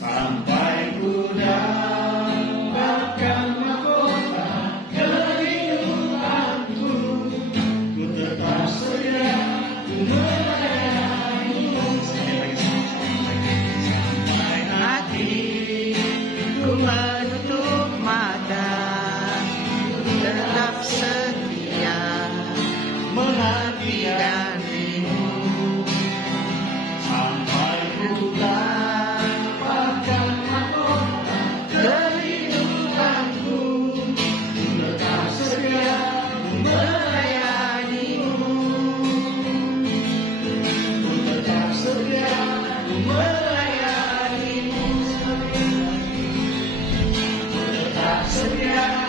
sampai ku dapatkan mahkota kehidupanku. Ku tetap setia melayanimu sampai hati Ku menutup mata, tetap setia menantikanmu, sampai ku dapatkan mahkota kehidupanku. Ku tetap setia melayanimu, ku tetap setia melayanimu, ku tetap setia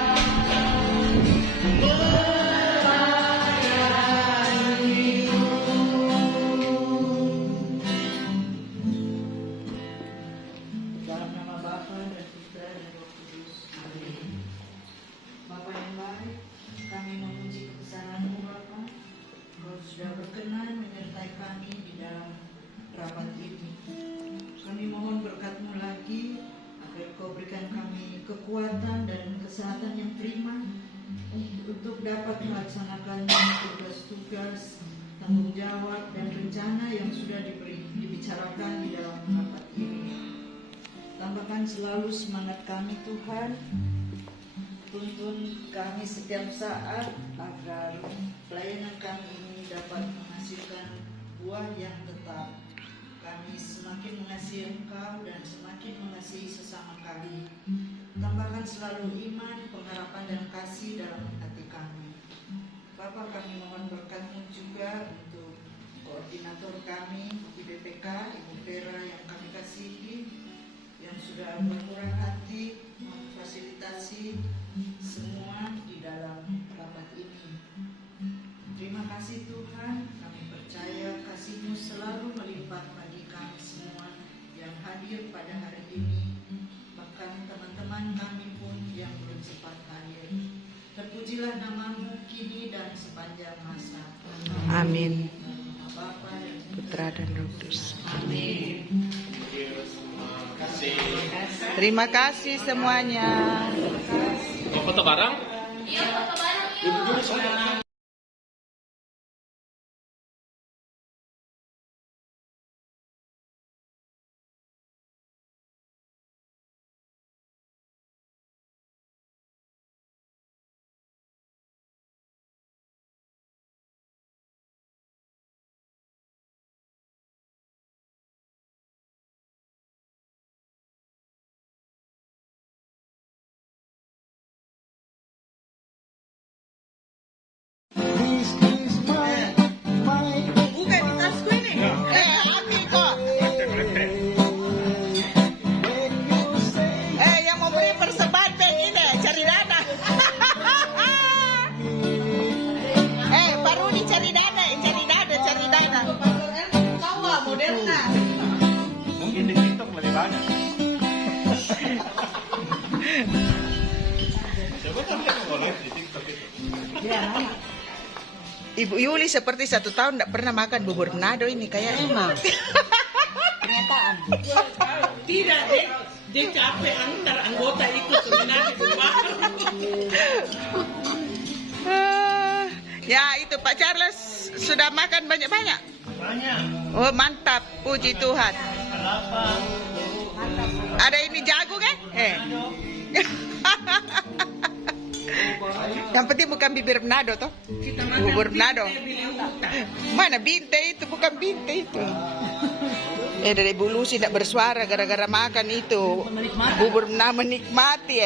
dalam nama Bapa dan Putra dan Roh Kudus. Amin. Bapa yang baik, kami memuji kebesaran-Mu Bapa. Kau sudah berkenan menyertai kami di dalam rapat ini. Kami mohon berkat-Mu lagi agar Kau berikan kami kekuatan dan kesehatan yang prima untuk dapat melaksanakan tugas-tugas, tanggung jawab dan rencana yang sudah dibicarakan di dalam rapat ini. Tambahkan selalu semangat kami Tuhan. Tuntun kami setiap saat agar pelayanan kami ini dapat menghasilkan buah yang tetap. Kami semakin mengasihi Engkau dan semakin mengasihi sesama kami. Tambahkan selalu iman, pengharapan dan kasih dalam hati kami. Bapa, kami mohon berkat-Mu juga untuk koordinator kami di BPK, Ibu Vera yang kami kasihi, yang sudah bermurah hati memfasilitasi semua di dalam rapat ini. Terima kasih Tuhan, kami percaya kasih-Mu selalu melimpah bagi kami semua yang hadir pada hari ini, bahkan teman-teman kami pun yang belum sempat hadir. Terpujilah nama-Mu kini dan sepanjang masa. Amin. Dalam nama Bapa dan Putra dan Roh Kudus. Amin. Terima kasih semuanya. Mau foto bareng? Bukan di tasku ini. Ambil kok. Yang mau beri persembahan ini cari dana. Pak Rudi cari dana. Tahu modelnya. Mungkin di TikTok lebih banyak. Coba kamu lihat di TikTok itu. Ibu Yuli seperti 1 tahun tidak pernah makan bubur nado ini kayaknya. Pernyataan. Tidak, dia capek antar anggota ikut sebenarnya Ya itu Pak Charles sudah makan banyak-banyak. Banyak. Oh mantap, puji Tuhan. Kelapa. Ada ini jagung Yang penting bukan bibir menado toh. Bubur menado. Mana binte itu, bukan binte itu. Dari bulu sih tidak bersuara gara-gara makan itu. Bubur menado menikmati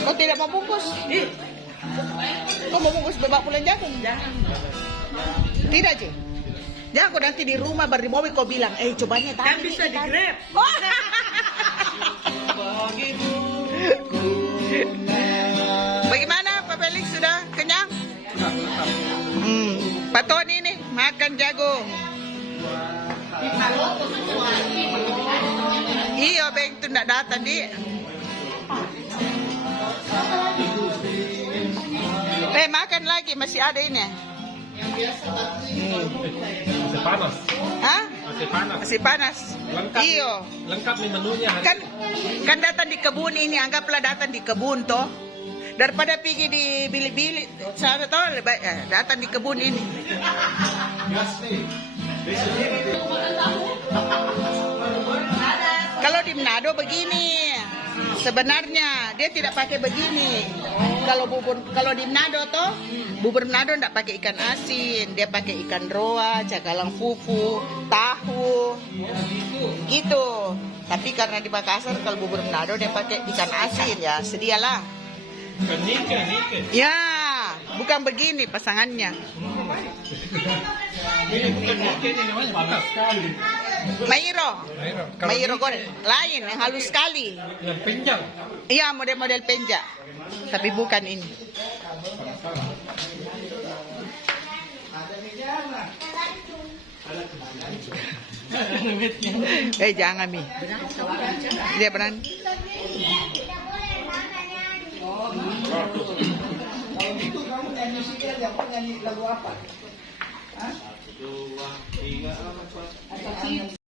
Kau tidak mau bungkus? Kau mau bungkus bebak pulang jagung? Jangan. Tidak Ci. Jangan kau nanti di rumah baru di mobil kau bilang, cobanya tadi. Kan bisa di grab. Bagaimana Pak Felix, sudah kenyang? Pak Tony nih makan jagung. Iya, Beng itu ndak datang di. Makan lagi, masih ada ini. Masih panas. Hah? Masih panas. Masih panas. Lengkap. Iyo. Lengkap nih menunya. Kan datang di kebun ini, anggaplah datang di kebun toh. Daripada pergi di bili-bili, sana toh lebih datang di kebun ini. Kalau di Manado begini, sebenarnya dia tidak pakai begini. Kalau di Manado toh, bubur Manado tidak pakai ikan asin, dia pakai ikan roa, cakalang fufu, tahu, gitu. Tapi karena di Makassar kalau bubur Manado dia pakai ikan asin ya, sedialah. Nike. Ya, bukan begini pasangannya. Ini bukan Nike, ini namanya panas sekali. Mairo. Kalau Mairo Nike, goreng. Lain, yang halus sekali. yang pinjang. Iya, model-model penja. Tapi bukan ini. Jangan Mi. Dia berani. Kalau gitu kamu nyanyi sendiri, aku nyanyi lagu apa? Hah? Dua, tiga, empat. Atau